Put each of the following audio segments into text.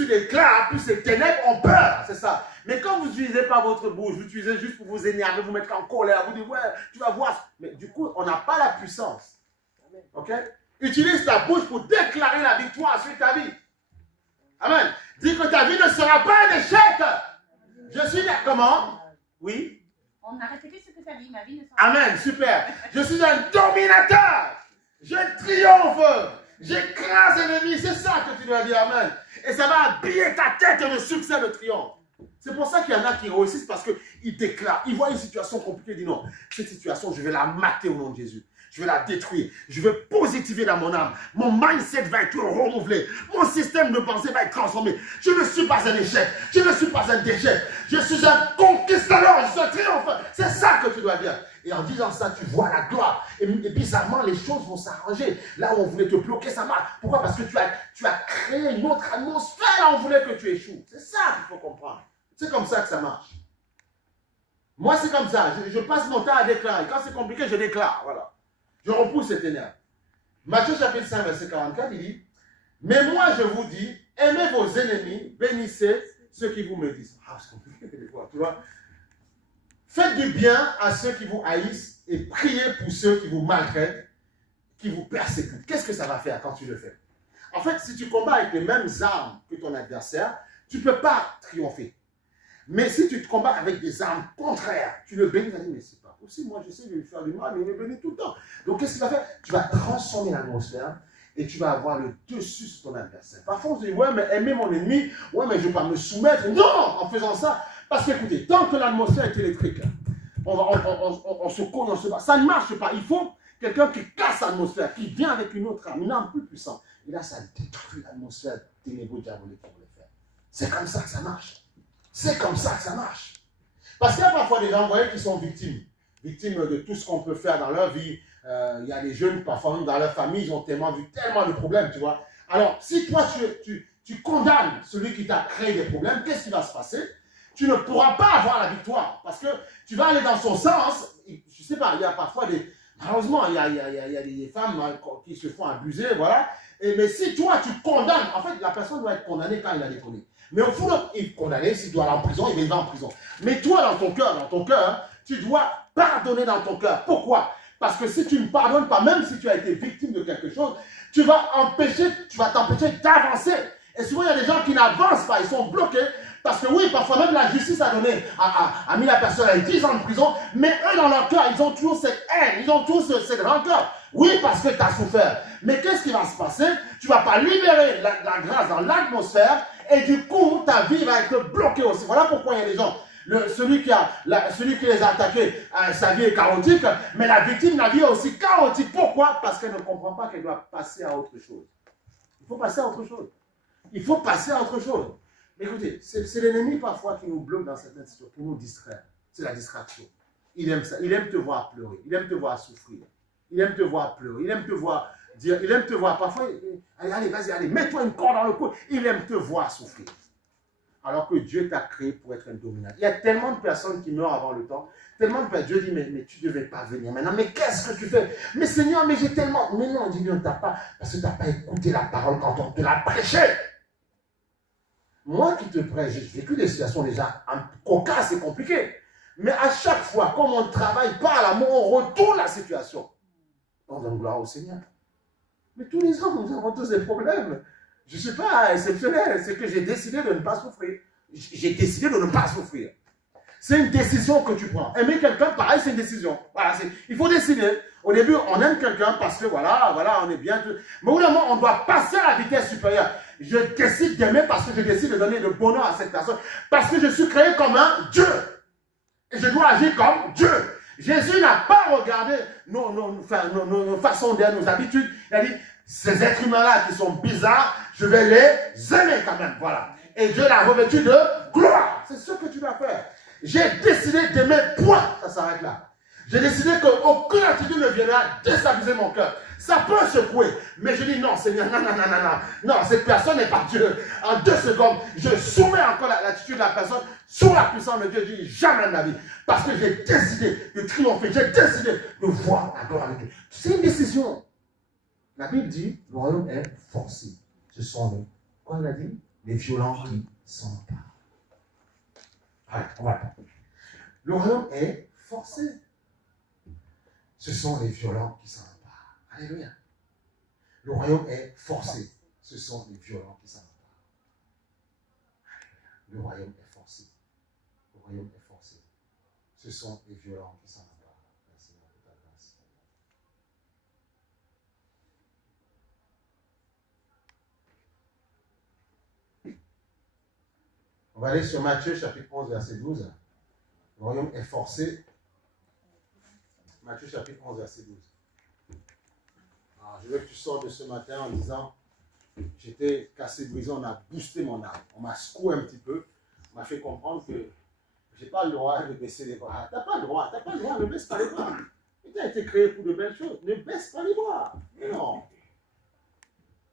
tu déclares, plus ces ténèbres ont peur. C'est ça. Mais quand vous n'utilisez pas votre bouche, vous utilisez juste pour vous énerver, vous mettre en colère, vous dites, ouais, tu vas voir. Mais du coup, on n'a pas la puissance. Ok? Utilise ta bouche pour déclarer la victoire sur ta vie. Amen. Dis que ta vie ne sera pas un échec. Je suis là. Comment? Oui. On a répété ce que tu as dit. Ma vie ne sera pas. Amen. Super. Je suis un dominateur. Je triomphe. J'écrase l'ennemi. C'est ça que tu dois dire. Amen. Et ça va habiller ta tête de succès, de triomphe. C'est pour ça qu'il y en a qui réussissent parce qu'ils déclarent. Ils voient une situation compliquée. Ils disent non, cette situation, je vais la mater au nom de Jésus. Je vais la détruire. Je vais positiver dans mon âme. Mon mindset va être renouvelé. Mon système de pensée va être transformé. Je ne suis pas un échec. Je ne suis pas un déchet. Je suis un conquistador. Je suis un triomphant. C'est ça que tu dois dire. Et en disant ça, tu vois la gloire. Et bizarrement, les choses vont s'arranger. Là où on voulait te bloquer, ça marche. Pourquoi? Parce que tu as créé une autre atmosphère. Là où on voulait que tu échoues. C'est ça qu'il faut comprendre. C'est comme ça que ça marche. Moi, c'est comme ça. Je passe mon temps à déclarer. Quand c'est compliqué, je déclare. Voilà. Je repousse cette énergie. Matthieu chapitre 5, verset 44, il dit, mais moi je vous dis, aimez vos ennemis, bénissez ceux qui vous médisent. Ah, c'est compliqué des fois, tu vois. Faites du bien à ceux qui vous haïssent et priez pour ceux qui vous maltraitent, qui vous persécutent. Qu'est-ce que ça va faire quand tu le fais? En fait, si tu combats avec les mêmes armes que ton adversaire, tu ne peux pas triompher. Mais si tu te combats avec des armes contraires, tu le bénis, mais c'est pas possible. Moi, j'essaie de lui faire du mal, mais il me bénit tout le temps. Donc, qu'est-ce qu'il va faire? Tu vas transformer l'atmosphère et tu vas avoir le dessus sur ton adversaire. Parfois, on se dit, ouais, mais aimer mon ennemi, ouais, mais je ne vais pas me soumettre. Non, en faisant ça. Parce qu'écoutez, tant que l'atmosphère est électrique, on se cogne, on se bat. Ça ne marche pas. Il faut quelqu'un qui casse l'atmosphère, qui vient avec une autre arme, une arme plus puissante. Et là, ça détruit l'atmosphère ténébreuse diabolique qu'on voulait faire. C'est comme ça que ça marche. C'est comme ça que ça marche. Parce qu'il y a parfois des gens, vous voyez, qui sont victimes de tout ce qu'on peut faire dans leur vie. Il y a des jeunes, parfois même dans leur famille, ils ont tellement vu tellement de problèmes, tu vois. Alors, si toi, tu condamnes celui qui t'a créé des problèmes, qu'est-ce qui va se passer? Tu ne pourras pas avoir la victoire. Parce que tu vas aller dans son sens. Je ne sais pas, il y a parfois des... Malheureusement, il y a des femmes qui se font abuser, voilà. Mais si toi, tu condamnes, en fait, la personne doit être condamnée quand il a déconné. Mais au fond, il est condamné, s'il doit aller en prison, il va en prison. Mais toi, dans ton cœur, tu dois pardonner dans ton cœur. Pourquoi? Parce que si tu ne pardonnes pas, même si tu as été victime de quelque chose, tu vas t'empêcher d'avancer. Et souvent, il y a des gens qui n'avancent pas, ils sont bloqués. Parce que oui, parfois même la justice a mis la personne à 10 ans de prison, mais eux, dans leur cœur, ils ont toujours cette haine, ils ont toujours cette rancœur. Oui, parce que tu as souffert. Mais qu'est-ce qui va se passer? Tu ne vas pas libérer la grâce dans l'atmosphère, et du coup, ta vie va être bloquée aussi. Voilà pourquoi il y a des gens. Celui qui les a attaqués, sa vie est chaotique, mais la victime, la vie est aussi chaotique. Pourquoi? Parce qu'elle ne comprend pas qu'elle doit passer à autre chose. Il faut passer à autre chose. Il faut passer à autre chose. Écoutez, c'est l'ennemi parfois qui nous bloque dans certaines situations, pour nous distraire. C'est la distraction. Il aime ça. Il aime te voir pleurer. Il aime te voir souffrir. Il aime te voir pleurer. Il aime te voir dire. Il aime te voir parfois. Allez, vas-y, allez, mets-toi une corde dans le cou. Il aime te voir souffrir. Alors que Dieu t'a créé pour être un dominateur. Il y a tellement de personnes qui meurent avant le temps. Tellement de personnes. Dieu dit, mais tu ne devais pas venir maintenant. Mais qu'est-ce que tu fais? Mais Seigneur, mais j'ai tellement. Mais non, Dieu ne t'a pas. Parce que tu n'as pas écouté la parole quand on te l'a prêché. Moi qui te prêche, j'ai vécu des situations déjà cocasses et compliquées. Mais à chaque fois, comme on travaille pas à l'amour, on retourne la situation. On donne gloire au Seigneur. Mais tous les ans, nous avons tous des problèmes. Je ne suis pas exceptionnel. C'est que j'ai décidé de ne pas souffrir. J'ai décidé de ne pas souffrir. C'est une décision que tu prends. Aimer quelqu'un, pareil, c'est une décision. Voilà, il faut décider. Au début, on aime quelqu'un parce que voilà, on est bien. Mais au bout d'un moment, on doit passer à la vitesse supérieure. Je décide d'aimer parce que je décide de donner le bonheur à cette personne. Parce que je suis créé comme un Dieu. Et je dois agir comme Dieu. Jésus n'a pas regardé nos façons d'être, nos habitudes. Il a dit, ces êtres humains-là qui sont bizarres, je vais les aimer quand même. Voilà. Et Dieu l'a revêtu de gloire. C'est ce que tu dois faire. J'ai décidé d'aimer, point. Ça s'arrête là. J'ai décidé qu'aucune attitude ne viendra déstabiliser mon cœur. Ça peut secouer, mais je dis non, Seigneur, non, cette personne n'est pas Dieu. En 2 secondes, je soumets encore l'attitude de la personne sous la puissance de Dieu. Je dis jamais de la vie. Parce que j'ai décidé de triompher, j'ai décidé de voir la gloire de Dieu. C'est une décision. La Bible dit, le royaume est forcé. Ce sont les, quoi il a dit? les violents qui s'en emparent. Allez, on va attendre. Le royaume est forcé. Ce sont les violents qui s'en emparent. Alléluia. Le royaume est forcé. Ce sont les violents qui s'en emparent. Le royaume est forcé. Le royaume est forcé. Ce sont les violents qui s'en emparent. Merci pour ta grâce. On va aller sur Matthieu chapitre 11, verset 12. Le royaume est forcé. Matthieu chapitre 11, verset 12. Alors, je veux que tu sors de ce matin en disant, j'étais cassé, brisé, on a boosté mon âme. On m'a secoué un petit peu. On m'a fait comprendre que je n'ai pas le droit de baisser les bras. Tu n'as pas le droit, ne baisse pas les bras. Tu as été créé pour de belles choses. Ne baisse pas les bras. Mais non.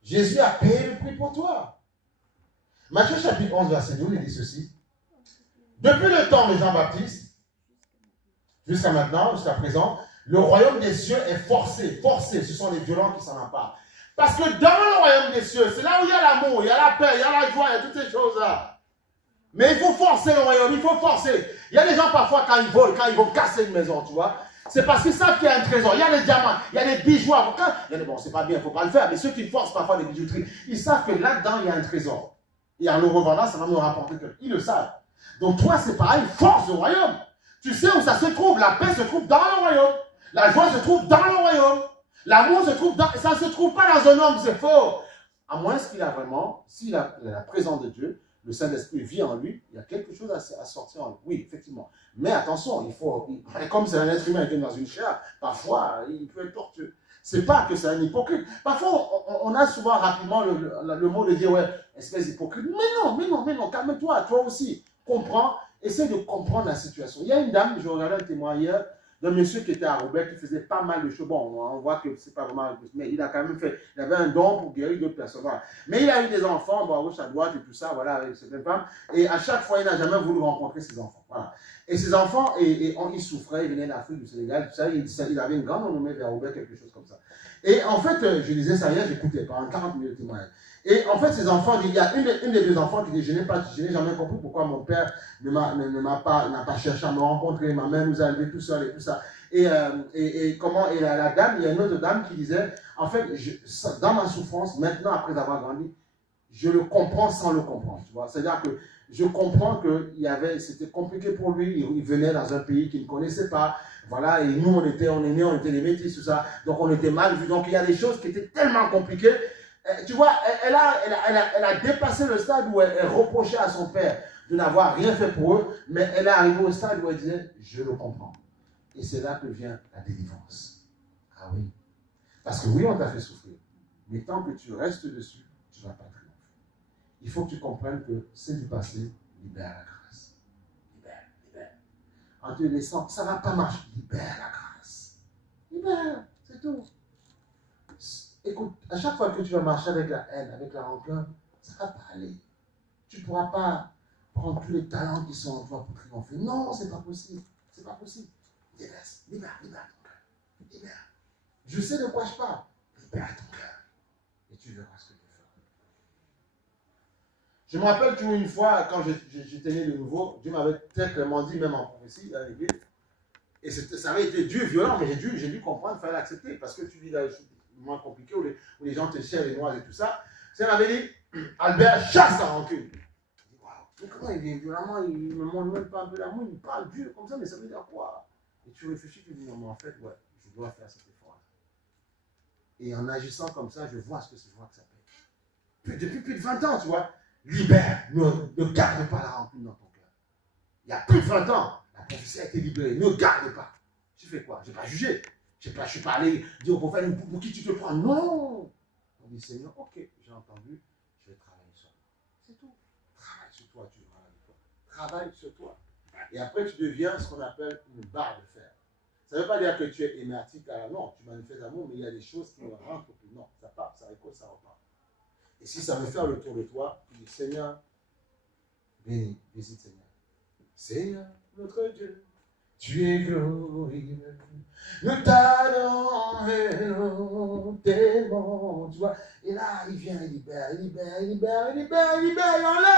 Jésus a payé le prix pour toi. Matthieu chapitre 11, verset 12, il dit ceci. Depuis le temps de Jean-Baptiste, jusqu'à maintenant, jusqu'à présent, le royaume des cieux est forcé. Forcé, ce sont les violents qui s'en emparent. Parce que dans le royaume des cieux, c'est là où il y a l'amour, il y a la paix, il y a la joie, il y a toutes ces choses-là. Mais il faut forcer le royaume, il faut forcer. Il y a des gens parfois quand ils volent, quand ils vont casser une maison, tu vois. C'est parce qu'ils savent qu'il y a un trésor. Il y a des diamants, il y a des bijoux. Bon, c'est pas bien, il ne faut pas le faire. Mais ceux qui forcent parfois des bijouteries, ils savent que là-dedans, il y a un trésor. Et en le revendant, ça va nous rapporter quelque chose. Ils le savent. Donc toi, c'est pareil, force le royaume. Tu sais où ça se trouve. La paix se trouve dans le royaume. La joie se trouve dans le royaume. L'amour se trouve dans... Ça ne se trouve pas dans un homme, c'est faux. À moins qu'il a vraiment, s'il a la présence de Dieu, le Saint-Esprit vit en lui, il y a quelque chose à sortir en lui. Oui, effectivement. Mais attention, il faut... Comme c'est un être humain qui est dans une chair, parfois, il peut être tortueux. C'est pas que c'est un hypocrite. Parfois, on a souvent rapidement le mot de dire, ouais, espèce d'hypocrite. Mais non, calme-toi, toi aussi. Comprends, essaie de comprendre la situation. Il y a une dame, je regardais un témoin hier, d'un monsieur qui était à Robert, qui faisait pas mal de choses. Bon, on voit que c'est pas vraiment, mais il a quand même fait, il avait un don pour guérir d'autres personnes. Voilà. Mais il a eu des enfants, bon, à gauche, à droite et tout ça, voilà, avec certaines femmes. Et à chaque fois, il n'a jamais voulu rencontrer ses enfants. Voilà. Et ses enfants, il souffrait, il venait d'Afrique, du Sénégal, tout ça. Il avait une grande renommée vers Robert, quelque chose comme ça. Et en fait, je disais ça hier, j'écoutais pendant 40 minutes de témoignage. Et en fait, ces enfants, il y a une des deux enfants qui dit, je n'ai jamais compris pourquoi mon père n'a pas cherché à me rencontrer, ma mère nous a élevés tout seul et tout ça. Et la dame, il y a une autre dame qui disait, en fait, dans ma souffrance, maintenant, après avoir grandi, je le comprends sans le comprendre, tu vois. C'est-à-dire que je comprends que c'était compliqué pour lui, il venait dans un pays qu'il ne connaissait pas, voilà, et nous, on était des métis, tout ça, donc on était mal vus. Donc il y a des choses qui étaient tellement compliquées. Tu vois, elle a dépassé le stade où elle reprochait à son père de n'avoir rien fait pour eux, mais elle est arrivée au stade où elle disait, je le comprends. Et c'est là que vient la délivrance. Ah oui. Parce que oui, on t'a fait souffrir. Mais tant que tu restes dessus, tu ne vas pas triompher. Il faut que tu comprennes que c'est du passé, libère la grâce. Libère. En te laissant, ça ne va pas marcher. Libère la grâce. Libère, c'est tout. Écoute, à chaque fois que tu vas marcher avec la haine, avec la rancœur, ça ne va pas aller. Tu ne pourras pas prendre tous les talents qui sont en toi pour triompher. Non, ce n'est pas possible. C'est pas possible. Libère ton cœur. Libère. Je sais de quoi je parle. Libère ton cœur. Et tu verras ce que tu feras. Je me rappelle toujours une fois, quand j'étais né de nouveau, Dieu m'avait très clairement dit, même en prophétie, dans l'église, et ça avait été dur, violent, mais j'ai dû comprendre, il fallait l'accepter, parce que tu vis dans les choses moins compliquées, où les gens te cherchent les noirs et tout ça. Ça m'avait dit, Albert, chasse la rancune. Mais comment il vient violemment, il ne me montre même pas un peu d'amour, il me parle dur comme ça, mais ça veut dire quoi? Et tu réfléchis, tu dis, non, mais en fait, ouais, je dois faire cet effort-là. Et en agissant comme ça, je vois ce que c'est, je vois que ça paye. Depuis plus de 20 ans, tu vois, libère, ne garde pas la rancune dans ton cœur. Il y a plus de 20 ans, la prophétie a été libérée, ne garde pas. Tu fais quoi? Je n'ai pas jugé. Je ne suis pas allé dire au prophète, pour qui tu te prends? Non. On dit, Seigneur, ok, j'ai entendu, je vais travailler sur toi. C'est tout. Travaille sur toi, tu verras la victoire. Travaille sur toi. Et après, tu deviens ce qu'on appelle une barre de fer. Ça ne veut pas dire que tu es énergique. Non, tu manifestes l'amour, mais il y a des choses qui ne rentrent plus. Non, ça part, ça écoute, ça repart. Et si ça veut faire le tour de toi, tu dis, Seigneur, bénis, visite Seigneur. Seigneur, notre Dieu, Tu es glorieux. Nous t'adorons tellement. Tu vois, et là, il vient, il libère, il libère, il libère, il libère, il libère, il enlève.